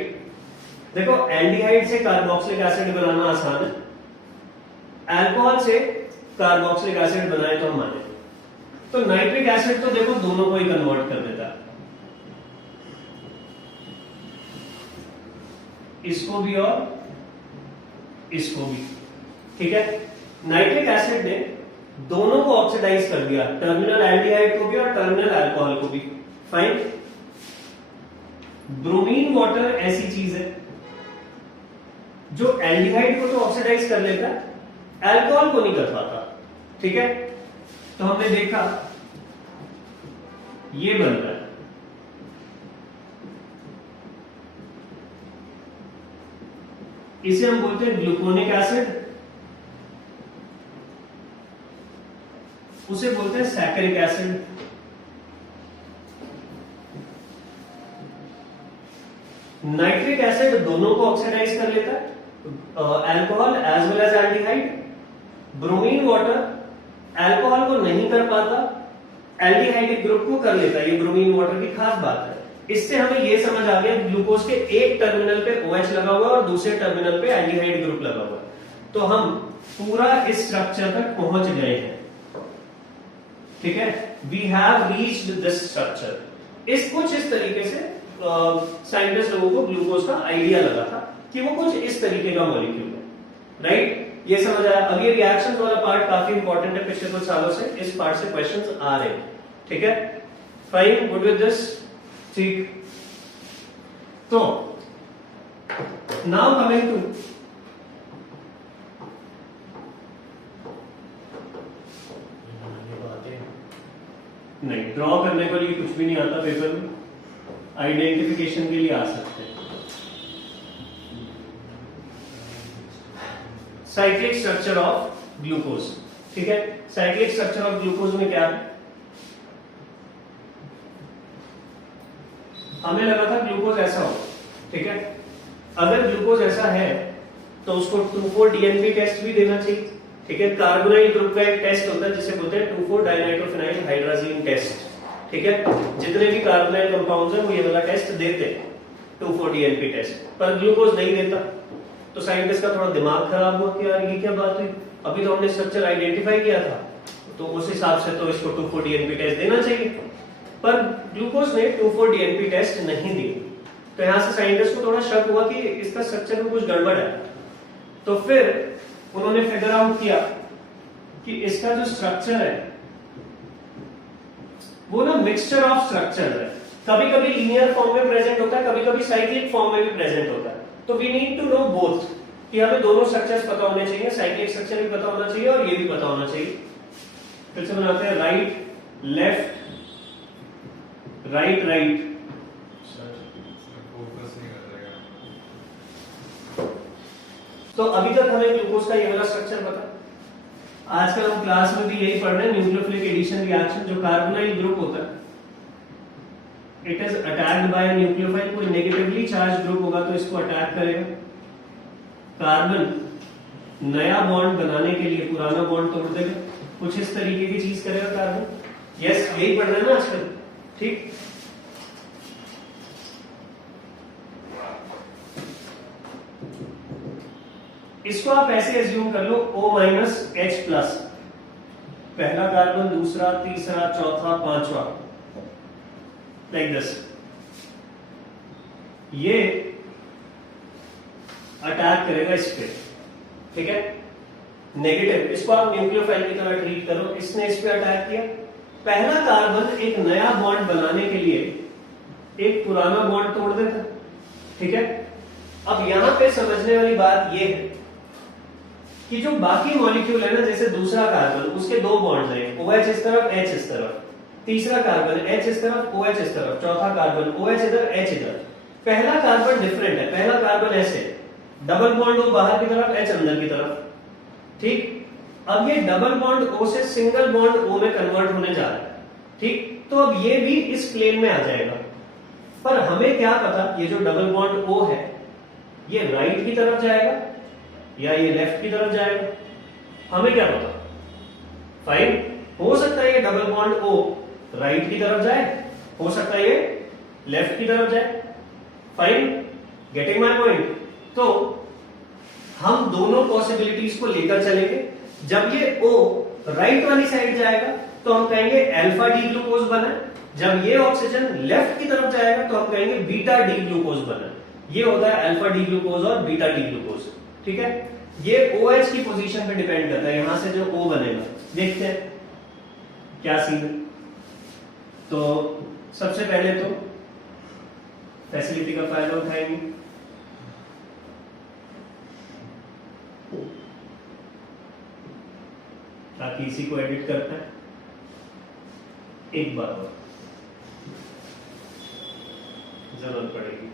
देखो एल्डिहाइड से कार्बोक्सिलिक एसिड बनाना आसान है, अल्कोहल से कार्बोक्सिलिक एसिड बनाए तो हम माने, तो नाइट्रिक एसिड तो देखो दोनों को ही कन्वर्ट कर देता है, इसको भी और इसको भी, ठीक है। नाइट्रिक एसिड ने दोनों को ऑक्सीडाइज कर दिया, टर्मिनल एल्डिहाइड को भी और टर्मिनल अल्कोहल को भी। फाइन, ब्रोमीन वाटर ऐसी चीज है जो एल्डिहाइड को तो ऑक्सीडाइज कर लेता है, अल्कोहल को नहीं कर पाता, ठीक है। तो हमने देखा ये बन रहा है, इसे हम बोलते हैं ग्लूकोनिक एसिड, उसे बोलते हैं सैकरिक एसिड। नाइट्रिक एसिड दोनों को ऑक्सीडाइज कर लेता है, alcohol as well as aldehyde. Bromine water alcohol को नहीं कर पाता, एल्डिहाइडिक ग्रुप को कर लेता है, ये ब्रोमीन वाटर की खास बात है। इससे हमें यह समझ आ गया ग्लूकोज के एक टर्मिनल पे OH लगा हुआ है और दूसरे टर्मिनल पे एल्डिहाइड ग्रुप लगा हुआ है, तो हम पूरा इस स्ट्रक्चर तक पहुंच गए हैं, ठीक है। We have reached this structure. इस तरीके से साइंटिस्ट लोगों को ग्लूकोज का आइडिया लगा था कि वो कुछ इस तरीके का मॉलिक्यूल है, राइट। ये समझ आया। अब ये रिएक्शन वाला पार्ट काफी इंपॉर्टेंट है, पिछले कुछ सालों से इस पार्ट से क्वेश्चंस आ रहे हैं, ठीक है। Fine, good with this. ठीक, तो नाउ कमिंग टू ये बातें नहीं, ड्रॉ करने को लिए कुछ भी नहीं आता पेपर में, आइडेंटिफिकेशन के लिए आ सकते हैं। साइक्लिक स्ट्रक्चर ऑफ ग्लूकोज, ठीक है। साइक्लिक स्ट्रक्चर ऑफ ग्लूकोज में क्या है, हमें लगा था ग्लूकोज ऐसा हो, ठीक है। अगर ग्लूकोज ऐसा है तो उसको 2,4 डीएनपी टेस्ट भी देना चाहिए, ठीक है। कार्बोनाइल ग्रुप का एक टेस्ट होता है जिसे बोलते हैं 2,4 डाइनाइट्रोफिनाइल हाइड्राजीन टेस्ट, ठीक है। जितने भी कार्बोनाइल कंपाउंड्स हैं वो ये वाला टेस्ट देते हैं, 2,4 डीएनपी टेस्ट, पर ग्लूकोज नहीं देता। तो साइंटिस्ट का थोड़ा दिमाग खराब हुआ कि यार ये क्या बात हुई, अभी तो हमने स्ट्रक्चर आइडेंटिफाई किया था, तो उस हिसाब से तो इसको 2,4 डीएनपी टेस्ट देना चाहिए, पर ग्लूकोज ने 2,4 डीएनपी टेस्ट नहीं दी। तो यहां से साइंटिस्ट को थोड़ा शक हुआ कि इसका स्ट्रक्चर में कुछ गड़बड़ है। तो फिर उन्होंने फिगर आउट किया कि इसका जो स्ट्रक्चर है वो ना मिक्सचर ऑफ स्ट्रक्चर है, कभी कभी लीनियर फॉर्म में प्रेजेंट होता है, कभी कभी साइक्लिक फॉर्म में भी प्रेजेंट होता है। तो we need to know both, कि हमें दोनों स्ट्रक्चर्स पता होने चाहिए, साइक्लिक स्ट्रक्चर भी पता होना चाहिए और ये भी पता होना चाहिए। फिर से बनाते हैं, right left right right, focus नहीं कर रहा है। तो अभी तक हमें ग्लूकोज का ये वाला स्ट्रक्चर पता। आजकल हम क्लास में भी यही पढ़ रहे हैं, न्यूक्लियोफिलिक एडिशन रिएक्शन, जो कार्बोनाइल ग्रुप होता है, it is attacked by nucleophile. कोई नेगेटिवली चार्ज ग्रुप होगा तो इसको अटैक करेगा। कार्बन नया बॉन्ड बनाने के लिए पुराना बॉन्ड तोड़ देगा, कुछ इस तरीके की चीज करेगा कार्बन। यस, यही पढ़ रहे हैं ना आजकल, ठीक। इसको आप ऐसे एज्यूम कर लो, O-H+, पहला कार्बन, दूसरा, तीसरा, चौथा, पांचवा, लाइक दिस। ये अटैक करेगा इस पे, ठीक है, नेगेटिव। इसको आप न्यूक्लियोफाइल की तरह ट्रीट करो। इसने इस पे अटैक किया, पहला कार्बन एक नया बॉन्ड बनाने के लिए एक पुराना बॉन्ड तोड़ देता, ठीक है। अब यहां पे समझने वाली बात यह है कि जो बाकी मॉलिक्यूल है ना, जैसे दूसरा कार्बन, उसके दो बॉन्ड्स हैं, OH इस तरफ, H इस तरफ, तीसरा कार्बन H इस तरफ, OH इस तरफ, चौथा कार्बन OH इधर, H इधर। पहला कार्बन डिफरेंट है, पहला कार्बन ऐसे डबल बॉन्ड O बाहर की तरफ, H अंदर की तरफ, ठीक। अब ये डबल बॉन्ड O से सिंगल बॉन्ड O में कन्वर्ट होने जा रहा है, ठीक। तो अब ये भी इस प्लेन में आ जाएगा, पर हमें क्या पता ये जो डबल बॉन्ड O है ये राइट की तरफ जाएगा या ये लेफ्ट की तरफ जाएगा, हमें क्या पता। फाइन, हो सकता है ये डबल बॉन्ड O राइट की तरफ जाए, हो सकता है ये लेफ्ट की तरफ जाए। Fine, getting my point. तो हम दोनों पॉसिबिलिटीज को लेकर चलेंगे। जब ये O राइट वाली साइड जाएगा तो हम कहेंगे अल्फा डी ग्लूकोज बना। जब ये ऑक्सीजन लेफ्ट की तरफ जाएगा तो हम कहेंगे बीटा डी ग्लूकोज बना। ये होता है अल्फा डी ग्लूकोज और बीटा डी ग्लूकोज, ठीक है। ये OH की पोजीशन पे डिपेंड करता है, यहां से जो O बनेगा। देखते हैं क्या सीन है। तो सबसे पहले तो फैसिलिटी का फायदा उठाएंगे। ताकि इसी को एडिट करते हैं। एक बार और जरूरत पड़ेगी।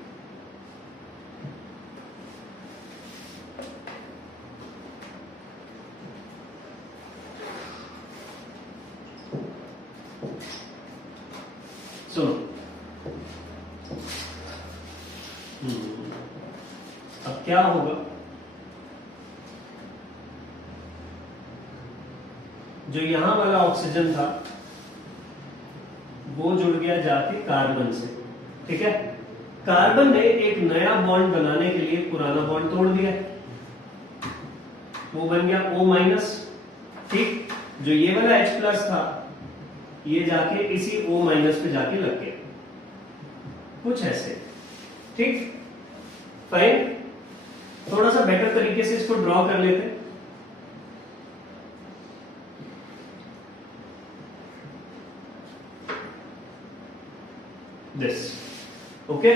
सुनो, अब क्या होगा, जो यहां वाला ऑक्सीजन था वो जुड़ गया जाके कार्बन से, ठीक है। कार्बन ने एक नया बॉन्ड बनाने के लिए पुराना बॉन्ड तोड़ दिया, वो बन गया O-, ठीक। जो ये वाला H+ था ये जाके इसी O- पे जाके लग गया, कुछ ऐसे, ठीक। फाइन, थोड़ा सा बेटर तरीके से इसको ड्रॉ कर लेते। दिस ओके,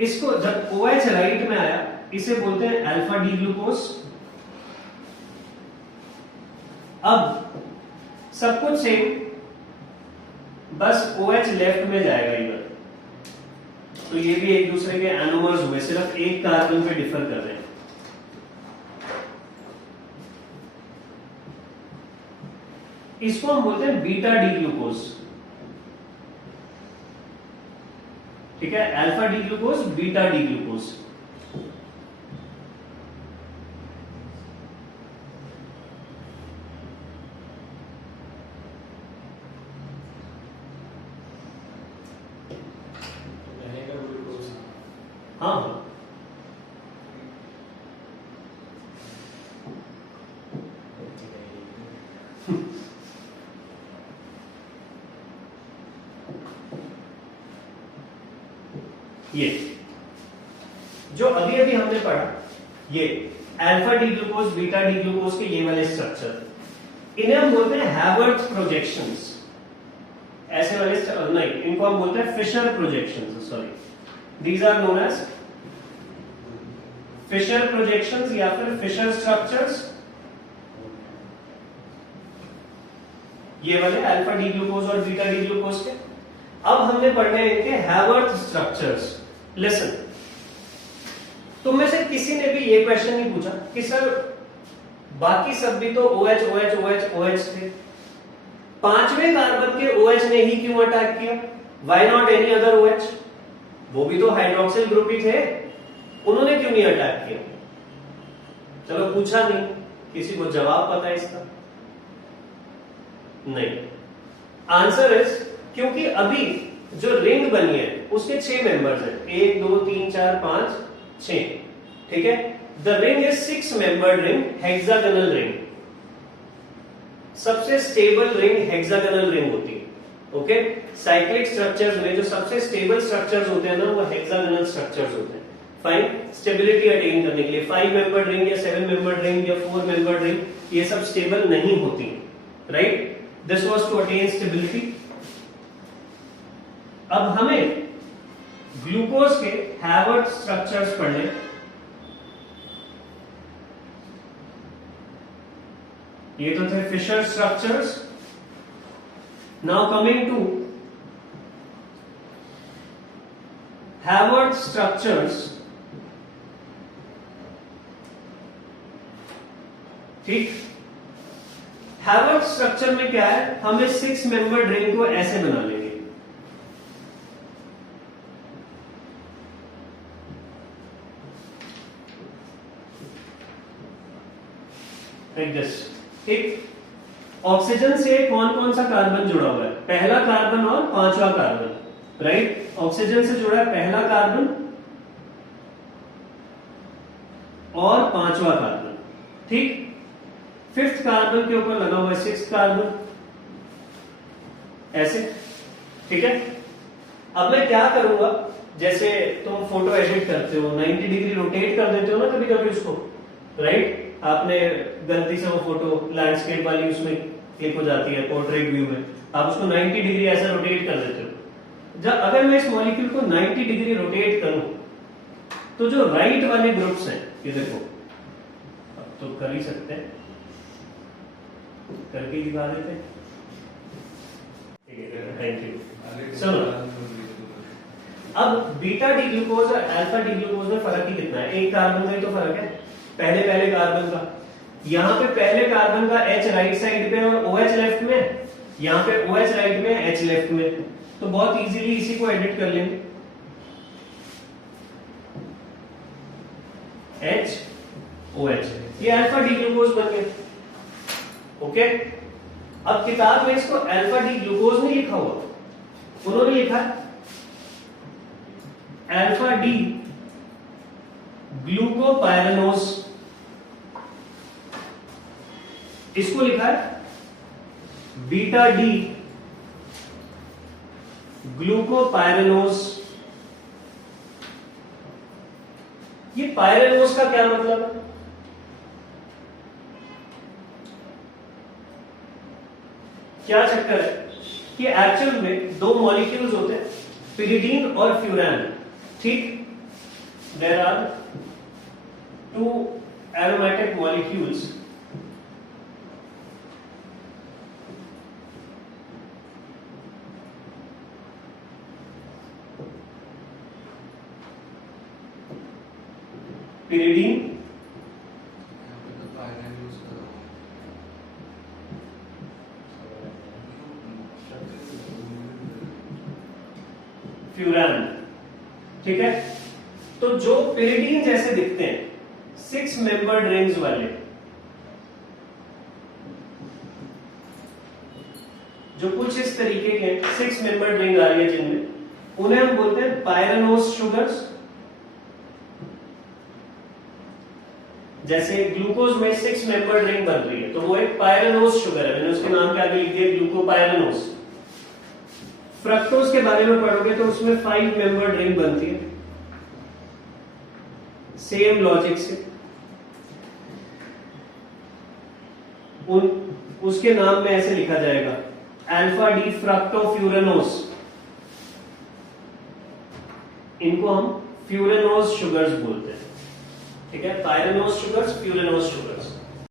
इसको जब OH राइट में आया इसे बोलते हैं अल्फा डी ग्लूकोज। अब सब कुछ सेम, बस OH लेफ्ट में जाएगा इधर, तो ये भी एक दूसरे के एनोमर्स हुए, सिर्फ एक कार्बन पे डिफर कर रहे हैं। इसको हम बोलते हैं बीटा डी ग्लूकोज। ठीक है, alpha D glucose, beta D glucose. रहेगा ग्लूकोज। हाँ हाँ, ये जो अभी अभी हमने पढ़ा, ये alpha D glucose, beta D glucose के ये वाले स्ट्रक्चर, इन्हें हम बोलते हैं हैवर्थ प्रोजेक्शंस। ऐसे वाले नहीं, इनको हम बोलते हैं Fischer projections. Sorry, these are known as Fischer projections या फिर फिशर स्ट्रक्चर्स। ये वाले अल्फा डी ग्लूकोज और बीटा डी ग्लूकोज के। अब हमने पढ़ने हैं इनके हैवर्थ स्ट्रक्चर्स। लिसन, तुम में से किसी ने भी ये क्वेश्चन नहीं पूछा कि सर बाकी सब भी तो OH OH OH OH थे, पांचवें कार्बन के OH ने ही क्यों अटैक किया? Why not any other OH? वो भी तो हाइड्रोक्सिल ग्रुप ही थे, उन्होंने क्यों नहीं अटैक किया? चलो, पूछा नहीं, किसी को जवाब पता है इसका? नहीं। आंसर इज, क्योंकि अभी जो रिंग बनी है उसके 6 मेंबर्स हैं, 1 2 3 4 5 6। ठीक है, the ring is 6 membered ring, hexagonal ring. सबसे स्टेबल रिंग हेक्सागोनल रिंग होती है। ओके, साइक्लिक स्ट्रक्चर्स में जो सबसे स्टेबल स्ट्रक्चर्स होते हैं ना, वो हेक्सागोनल स्ट्रक्चर्स होते हैं। फाइन, स्टेबिलिटी अटेन करने के लिए 5 मेंबर्ड रिंग या 7 मेंबर्ड रिंग या 4 मेंबर्ड रिंग, ये सब स्टेबल नहीं होती, right? This was to attain stability. अब हमें ग्लूकोज के हैवर्थ स्ट्रक्चर्स पढ़ने। ये तो थे Fischer structures. Now coming to Haworth structures. ठीक, हैवर्थ स्ट्रक्चर में क्या है, हमें 6 मेंबर्ड रिंग को ऐसे बना लेंगे, लाइक दिस। ठीक, ऑक्सीजन से कौन कौन सा कार्बन जुड़ा हुआ है? पहला कार्बन और 5वां कार्बन, राइट? ऑक्सीजन से जुड़ा है पहला कार्बन और 5वां कार्बन। ठीक, 5th कार्बन के ऊपर लगा हुआ है 6th कार्बन, ऐसे। ठीक है, अब मैं क्या करूंगा, जैसे तुम फोटो एडिट करते हो, 90 डिग्री रोटेट कर देते हो ना कभी कभी उसको, राइट? आपने गलती से वो फोटो लैंडस्केप वाली उसमें क्लिक हो जाती है, पोर्ट्रेट व्यू में, आप उसको 90 डिग्री ऐसा रोटेट कर देते हो। जब अगर मैं इस मॉलिक्यूल को 90 डिग्री रोटेट करूं, तो जो राइट वाले ग्रुप्स हैं, ये देखो, अब तो कर ही सकते हैं, करके दिखा देते हैं। ठीक है, थैंक यू। सुनो, अब बीटा डी ग्लूकोज और अल्फा डी ग्लूकोज में फर्क ही कितना है? एक कार्बन का ही तो फर्क है, पहले कार्बन का। यहां पे पहले कार्बन का H राइट साइड पे और OH लेफ्ट में, यहां पे OH राइट में, H लेफ्ट में, तो बहुत इजीली इसी को एडिट कर लेंगे। H OH, ये अल्फा डी ग्लूकोज बन गया। ओके, अब किताब में इसको अल्फा डी ग्लूकोज नहीं लिखा हुआ, उन्होंने लिखा अल्फा डी ग्लूकोपाइरानोज, इसको लिखा है बीटा डी ग्लूकोपाइरानोज। ये पाइरानोज का क्या मतलब है? क्या चक्कर है कि एक्चुअल में 2 मॉलिक्यूल्स होते हैं, पिरिडीन और फ्यूरान, ठीक। There are two aromatic molecules pyridine यहाँ पे तो पायरन यूज कर रहा हूँ। फ्यूरान, ठीक है। तो जो पिरिडीन जैसे दिखते हैं 6 मेंबर्ड रिंग्स वाले, जो कुछ इस तरीके के 6 मेंबर्ड रिंग आ रही है जिनमें, उन्हें हम बोलते हैं पायरानोस शुगर्स। जैसे ग्लूकोज में 6 मेंबर्ड रिंग बन रही है तो वो एक पायरानोस शुगर है, मैंने उसके नाम के आगे लिख दिया ग्लूकोपायरानोस। फ्रक्टोज के बारे में पढ़ोगे तो उसमें 5 मेंबर्ड रिंग बनती है, सेम लॉजिक से। उसके नाम में ऐसे लिखा जाएगा अल्फा डी फ्रक्टोफ्यूरानोस। इनको हम फ्यूरानोस शुगर्स बोलते हैं, ठीक है। पायरानोस शुगर्स, फ्यूरानोस शुगर्स।